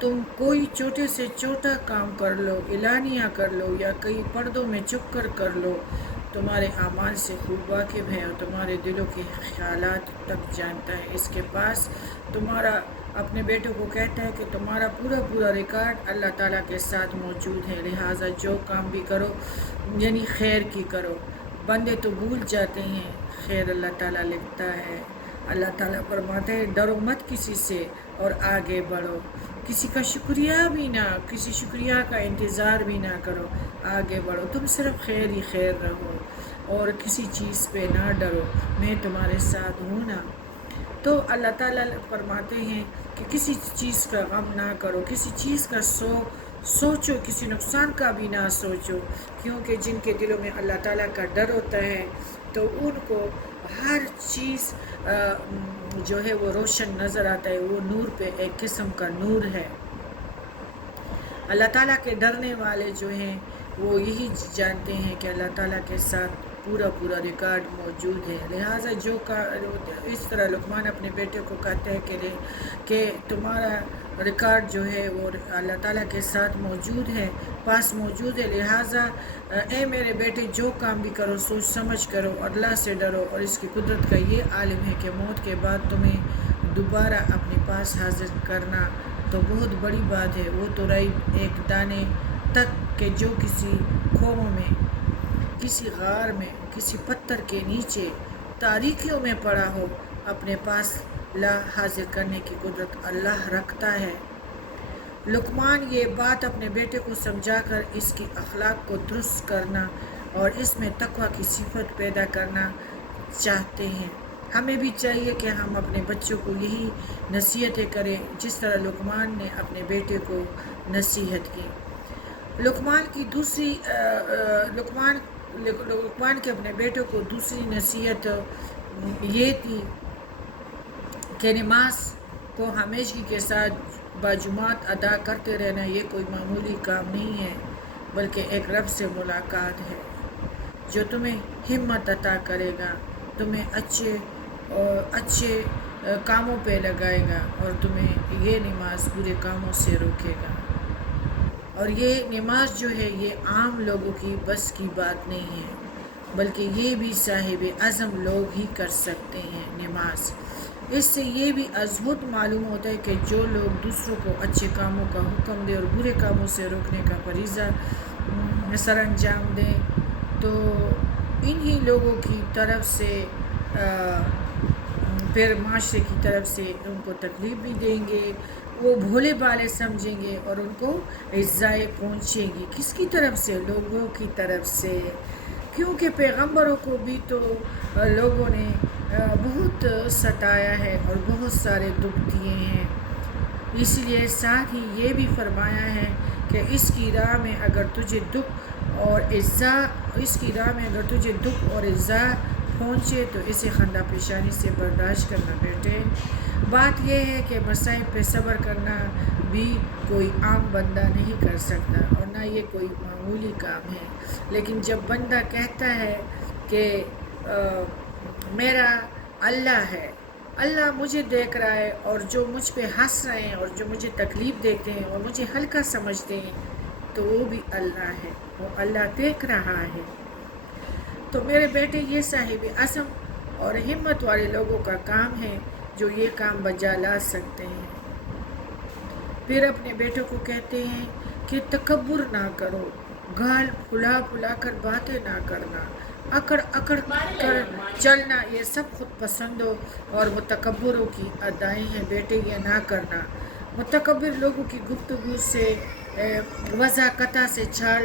تم کوئی چھوٹے سے چھوٹا کام کر لو، اعلانیہ کر لو یا کئی پردوں میں چھپ کر لو، تمہارے اعمال سے خوب واقف ہے اور تمہارے دلوں کے خیالات تک جانتا ہے۔ اس کے پاس تمہارا اپنے بیٹے کو کہتا ہے کہ تمہارا پورا ریکارڈ اللہ تعالیٰ کے ساتھ موجود ہے، لہٰذا جو کام بھی کرو یعنی خیر کی کرو۔ بندے تو بھول جاتے ہیں، خیر اللہ تعالیٰ لکھتا ہے۔ اللہ تعالیٰ فرماتے ہیں ڈرو مت کسی سے اور آگے بڑھو، کسی شکریہ کا انتظار بھی نہ کرو، آگے بڑھو، تم صرف خیر ہی خیر رہو اور کسی چیز پہ نہ ڈرو، میں تمہارے ساتھ ہوں نا۔ تو اللہ تعالیٰ فرماتے ہیں کہ کسی چیز کا غم نہ کرو، کسی چیز کا سوچو، کسی نقصان کا بھی نہ سوچو، کیونکہ جن کے دلوں میں اللہ تعالیٰ کا ڈر ہوتا ہے تو ان کو ہر چیز جو ہے وہ روشن نظر آتا ہے، وہ نور پہ ایک قسم کا نور ہے۔ اللہ تعالیٰ کے ڈرنے والے جو ہیں وہ یہی جانتے ہیں کہ اللہ تعالیٰ کے ساتھ پورا ریکارڈ موجود ہے، لہٰذا اس طرح لقمان اپنے بیٹے کو کہتے ہیں کہ تمہارا ریکارڈ جو ہے وہ اللہ تعالیٰ کے ساتھ موجود ہے، پاس موجود ہے، لہٰذا اے میرے بیٹے جو کام بھی کرو سوچ سمجھ کرو، اللہ سے ڈرو اور اس کی قدرت کا یہ عالم ہے کہ موت کے بعد تمہیں دوبارہ اپنے پاس حاضر کرنا تو بہت بڑی بات ہے۔ وہ تو رہی ایک دانے تک کہ جو کسی خوں میں، کسی غار میں، کسی پتھر کے نیچے تاریکیوں میں پڑا ہو، اپنے پاس لا حاضر کرنے کی قدرت اللہ رکھتا ہے۔ لقمان یہ بات اپنے بیٹے کو سمجھا کر اس کی اخلاق کو درست کرنا اور اس میں تقوی کی صفت پیدا کرنا چاہتے ہیں۔ ہمیں بھی چاہیے کہ ہم اپنے بچوں کو یہی نصیحتیں کریں جس طرح لقمان نے اپنے بیٹے کو نصیحت کی۔ لقمان کے اپنے بیٹوں کو دوسری نصیحت یہ تھی کہ نماز کو ہمیشگی کے ساتھ باجماعت ادا کرتے رہنا یہ کوئی معمولی کام نہیں ہے، بلکہ ایک رب سے ملاقات ہے جو تمہیں ہمت عطا کرے گا، تمہیں اچھے کاموں پہ لگائے گا اور تمہیں یہ نماز برے کاموں سے روکے گا۔ اور یہ نماز جو ہے یہ عام لوگوں کی بس کی بات نہیں ہے، بلکہ یہ بھی صاحب عزم لوگ ہی کر سکتے ہیں نماز۔ اس سے یہ بھی ازحد معلوم ہوتا ہے کہ جو لوگ دوسروں کو اچھے کاموں کا حکم دے اور برے کاموں سے روکنے کا فریضہ سر انجام دیں تو انہی لوگوں کی طرف سے پھر معاشرے کی طرف سے ان کو تکلیف بھی دیں گے، وہ بھولے بالے سمجھیں گے اور ان کو ایذائیں پہنچے گی۔ کس کی طرف سے؟ لوگوں کی طرف سے، کیونکہ پیغمبروں کو بھی تو لوگوں نے بہت ستایا ہے اور بہت سارے دکھ دیے ہیں، اس لیے ساتھ ہی یہ بھی فرمایا ہے کہ اس کی راہ میں اگر تجھے دکھ اور ایذا پہنچے تو اسے خندہ پیشانی سے برداشت کرنا۔ بیٹے بات یہ ہے کہ مصائب پہ صبر کرنا بھی کوئی عام بندہ نہیں کر سکتا اور نہ یہ کوئی معمولی کام ہے، لیکن جب بندہ کہتا ہے کہ میرا اللہ ہے، اللہ مجھے دیکھ رہا ہے اور جو مجھ پہ ہنس رہے ہیں اور جو مجھے تکلیف دیتے ہیں اور مجھے ہلکا سمجھتے ہیں تو وہ بھی اللہ ہے، وہ اللہ دیکھ رہا ہے۔ تو میرے بیٹے یہ صاحب عزم اور ہمت والے لوگوں کا کام ہے جو یہ کام بجا لا سکتے ہیں۔ پھر اپنے بیٹوں کو کہتے ہیں کہ تکبر نہ کرو، گال پھلا کر باتیں نہ کرنا، اکڑ کر چلنا، یہ سب خود پسندوں اور متکبروں کی ادائیں ہیں۔ بیٹے یہ نہ کرنا، متکبر لوگوں کی گفتگو سے وضاقتہ سے چال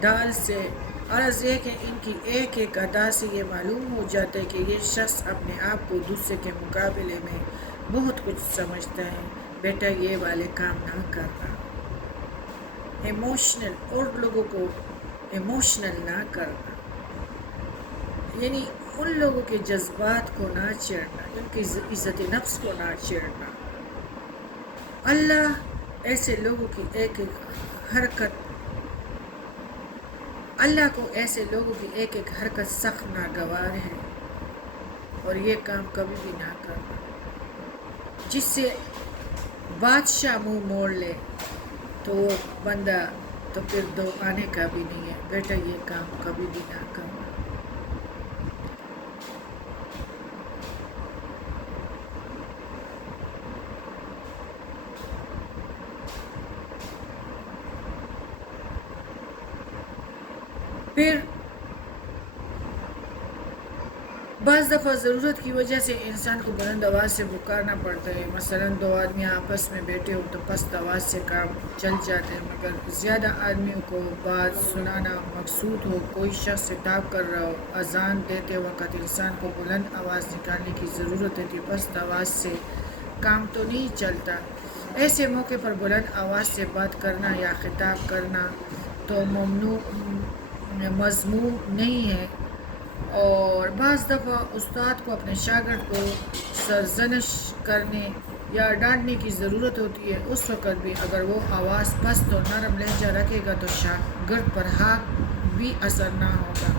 ڈال سے عرض ہے کہ ان کی ایک ادا سے یہ معلوم ہو جاتا ہے کہ یہ شخص اپنے آپ کو دوسرے کے مقابلے میں بہت کچھ سمجھتا ہے۔ بیٹا یہ والے کام نہ کرنا، ایموشنل اور لوگوں کو ایموشنل نہ کرنا، یعنی ان لوگوں کے جذبات کو نہ چھیڑنا، ان کی عزت نفس کو نہ چھیڑنا۔ اللہ ایسے لوگوں کی ایک حرکت سخت ناگوار ہے اور یہ کام کبھی بھی نہ کرنا جس سے بادشاہ منہ موڑ لے تو وہ بندہ تو پھر دو آنے کا بھی نہیں ہے. بیٹا یہ کام کبھی بھی نہ کرنا. پھر بعض دفعہ ضرورت کی وجہ سے انسان کو بلند آواز سے پکارنا پڑتا ہے. مثلا دو آدمی آپس میں بیٹھے ہو تو پست آواز سے کام چل جاتے ہیں. مگر زیادہ آدمیوں کو بات سنانا مقصود ہو, کوئی شخص خطاب کر رہا ہو, اذان دیتے وقت انسان کو بلند آواز نکالنے کی ضرورت ہے. پست آواز سے کام تو نہیں چلتا. ایسے موقع پر بلند آواز سے بات کرنا یا خطاب کرنا تو مذموم نہیں ہے. اور بعض دفعہ استاد کو اپنے شاگرد کو سرزنش کرنے یا ڈانٹنے کی ضرورت ہوتی ہے. اس وقت بھی اگر وہ آواز پست اور نرم لہجہ رکھے گا تو شاگرد پر بھی اثر نہ ہوگا.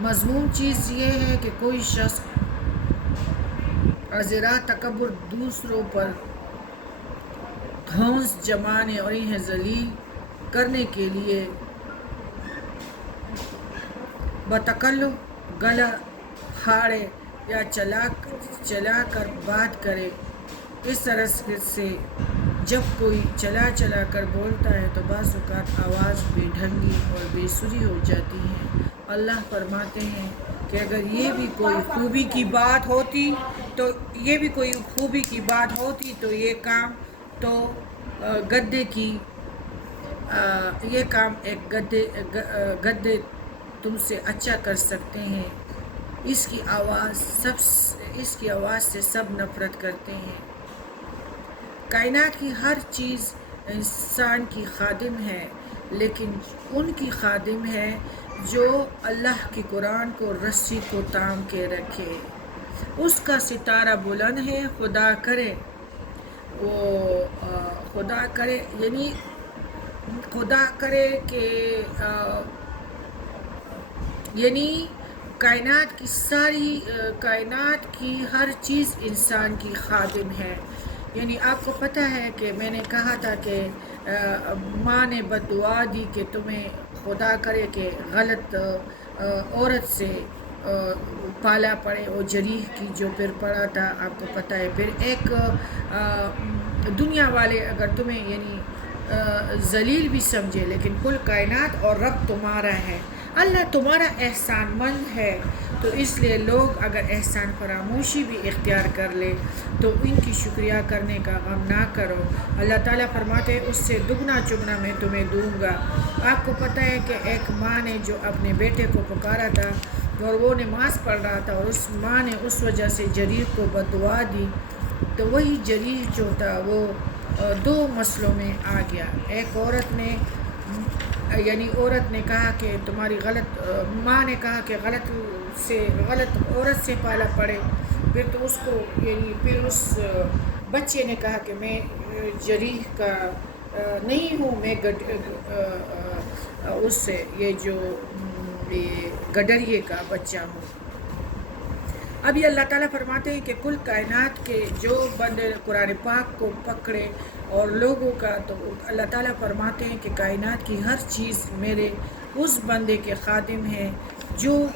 مضمون چیز یہ ہے کہ کوئی شخص ازراء تکبر, دوسروں پر دھونس جمانے اور انہیں ذلیل کرنے کے لیے بتکلف گلا پھاڑے یا چلا کر بات کرے. اس طرح سے جب کوئی چلا کر بولتا ہے تو بعض اوقات آواز بے ڈھنگی اور بے سری ہو جاتی ہے. اللہ فرماتے ہیں کہ اگر یہ بھی کوئی خوبی کی بات ہوتی تو یہ کام تو گدے کی یہ کام ایک گدے تم سے اچھا کر سکتے ہیں. اس کی آواز سے سب نفرت کرتے ہیں. کائنات کی ہر چیز انسان کی خادم ہے, لیکن ان کی خادم ہے جو اللہ کی قرآن کو رسی کو تام کے رکھے. اس کا ستارہ بلند ہے. خدا کرے کہ یعنی کائنات کی ہر چیز انسان کی خادم ہے. یعنی آپ کو پتہ ہے کہ میں نے کہا تھا کہ ماں نے بد دعا دی کہ تمہیں خدا کرے کہ غلط عورت سے پالا پڑے, اور جریح کی جو پھر پڑا تھا آپ کو پتہ ہے. پھر ایک دنیا والے اگر تمہیں یعنی ذلیل بھی سمجھے, لیکن کل کائنات اور رب تمہارا ہے. اللہ تمہارا احسان مند ہے. تو اس لیے لوگ اگر احسان فراموشی بھی اختیار کر لے تو ان کی شکریہ کرنے کا غم نہ کرو. اللہ تعالیٰ فرماتے ہیں اس سے دگنا چگنا میں تمہیں دوں گا. آپ کو پتہ ہے کہ ایک ماں نے جو اپنے بیٹے کو پکارا تھا اور وہ نماز پڑھ رہا تھا, اور اس ماں نے اس وجہ سے جریح کو بد دعا دی, تو وہی جریح جو تھا وہ دو مسئلوں میں آ گیا. ایک عورت نے کہا کہ تمہاری ماں نے کہا کہ غلط عورت سے پالا پڑے. پھر تو اس کو پھر اس بچے نے کہا کہ میں جریح کا نہیں ہوں, میں اس سے گڈریے کا بچہ ہوں. ابھی اللہ تعالیٰ فرماتے ہیں کہ کل کائنات کے جو بندے قرآن پاک کو پکڑے اور لوگوں کا, تو اللہ تعالیٰ فرماتے ہیں کہ کائنات کی ہر چیز میرے اس بندے کے خادم ہے جو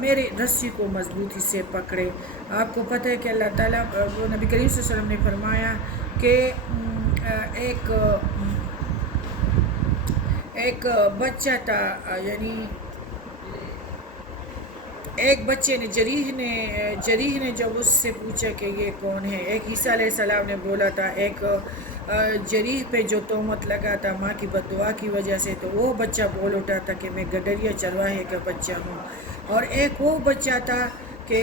میرے رسی کو مضبوطی سے پکڑے. آپ کو پتہ ہے کہ اللہ تعالیٰ نبی کریم صلی اللہ علیہ وسلم نے فرمایا کہ ایک بچہ تھا, یعنی ایک بچے نے جریح نے جب اس سے پوچھا کہ یہ کون ہے, ایک عیسیٰ علیہ السلام نے بولا تھا, ایک جریح پہ جو تہمت لگا تھا ماں کی بد دعا کی وجہ سے, تو وہ بچہ بول اٹھا تھا کہ میں گڈریا چرواہے کا بچہ ہوں. اور ایک وہ بچہ تھا کہ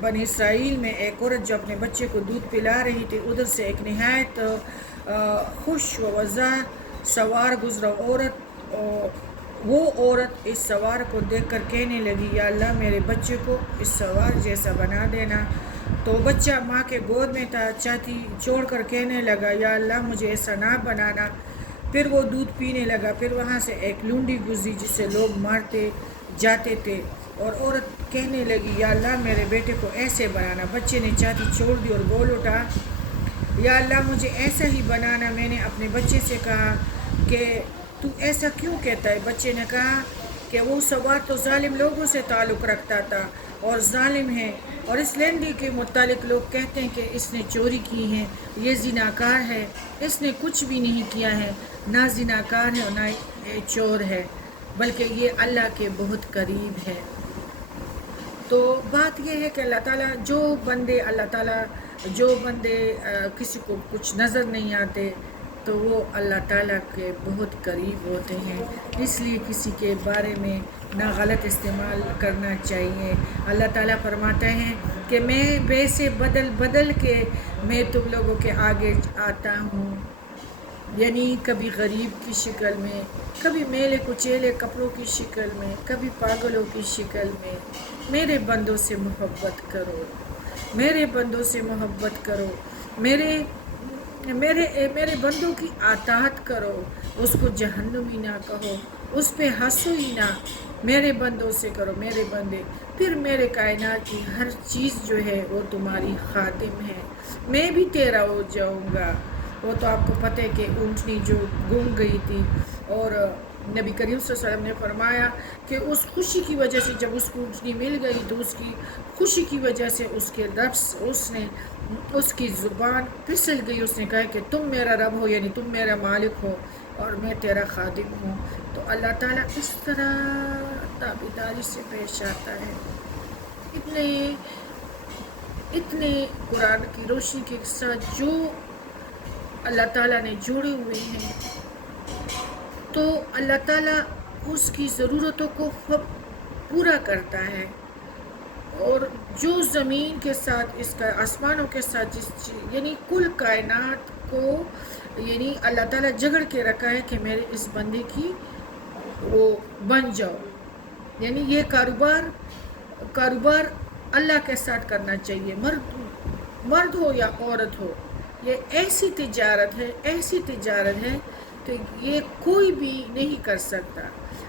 بنی اسرائیل میں ایک عورت جو اپنے بچے کو دودھ پلا رہی تھی, ادھر سے ایک نہایت خوش و وضاح سوار گزرا عورت, وہ عورت اس سوار کو دیکھ کر کہنے لگی یا اللہ میرے بچے کو اس سوار جیسا بنا دینا. تو بچہ ماں کے گود میں تھا, چھاتی چھوڑ کر کہنے لگا یا اللہ مجھے ایسا نہ بنانا. پھر وہ دودھ پینے لگا. پھر وہاں سے ایک لونڈی گزری جسے لوگ مارتے جاتے تھے, اور عورت کہنے لگی یا اللہ میرے بیٹے کو ایسے بنانا. بچے نے چاہتی چھوڑ دی اور بول اٹھا یا اللہ مجھے ایسا ہی بنانا. میں نے اپنے بچے سے کہا کہ تو ایسا کیوں کہتا ہے؟ بچے نے کہا کہ وہ سوار تو ظالم لوگوں سے تعلق رکھتا تھا اور ظالم ہے، اور اس لینڈی کے متعلق لوگ کہتے ہیں کہ اس نے چوری کی ہے، یہ زناکار ہے. اس نے کچھ بھی نہیں کیا ہے، نہ زناکار ہے اور نہ چور ہے، بلکہ یہ اللہ کے بہت قریب ہے. تو بات یہ ہے کہ اللہ تعالیٰ جو بندے کسی کو کچھ نظر نہیں آتے تو وہ اللہ تعالیٰ کے بہت قریب ہوتے ہیں. اس لیے کسی کے بارے میں نہ غلط استعمال کرنا چاہیے. اللہ تعالیٰ فرماتے ہیں کہ میں بے سے بدل کے میں تم لوگوں کے آگے آتا ہوں، یعنی کبھی غریب کی شکل میں، کبھی میلے کچیلے کپڑوں کی شکل میں، کبھی پاگلوں کی شکل میں. میرے بندوں سے محبت کرو، میرے بندوں سے محبت کرو، میرے بندوں کی اطاعت کرو. اس کو جہنمی نہ کہو، اس پہ ہنسو ہی نہ. میرے بندوں سے کرو، میرے بندے. پھر میرے کائنات کی ہر چیز جو ہے وہ تمہاری خادم ہے. میں بھی تیرا ہو جاؤں گا. وہ تو آپ کو پتہ ہے کہ اونٹنی جو گم گئی تھی اور نبی کریم صلی اللہ علیہ وسلم نے فرمایا کہ اس خوشی کی وجہ سے جب اس کو اونٹنی مل گئی تو اس کی خوشی کی وجہ سے اس کی زبان پھسل گئی. اس نے کہا کہ تم میرا رب ہو، یعنی تم میرا مالک ہو اور میں تیرا خادم ہوں. تو اللہ تعالیٰ اس طرح تابعداری سے پیش آتا ہے. اتنے قرآن کی روشنی کے ساتھ جو اللہ تعالیٰ نے جوڑے ہوئے ہیں، تو اللہ تعالیٰ اس کی ضرورتوں کو پورا کرتا ہے. اور جو زمین کے ساتھ اس کا آسمانوں کے ساتھ یعنی کل کائنات کو یعنی اللہ تعالیٰ جگڑ کے رکھا ہے کہ میرے اس بندے کی وہ بن جاؤ. یعنی یہ کاروبار اللہ کے ساتھ کرنا چاہیے، مرد ہو یا عورت ہو. یہ ایسی تجارت ہے تو یہ کوئی بھی نہیں کر سکتا.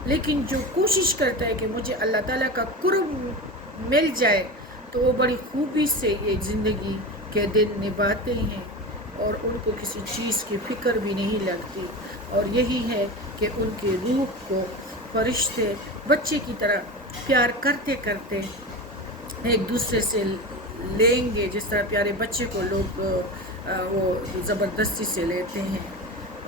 لیکن جو کوشش کرتا ہے کہ مجھے اللہ تعالیٰ کا قرب مل جائے تو وہ بڑی خوبی سے یہ زندگی کے دن نبھاتے ہیں اور ان کو کسی چیز کی فکر بھی نہیں لگتی. اور یہی ہے کہ ان کے روح کو فرشتے بچے کی طرح پیار کرتے کرتے ایک دوسرے سے لیں گے، جس طرح پیارے بچے کو لوگ وہ زبردستی سے لیتے ہیں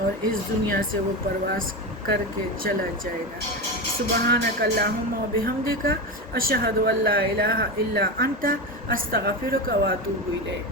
اور اس دنیا سے وہ پرواز کر کے چلا جائے گا. سبحانک اللہم و بحمدک اشہد ان لا الہ الا انت استغفرک و اتوب الیک.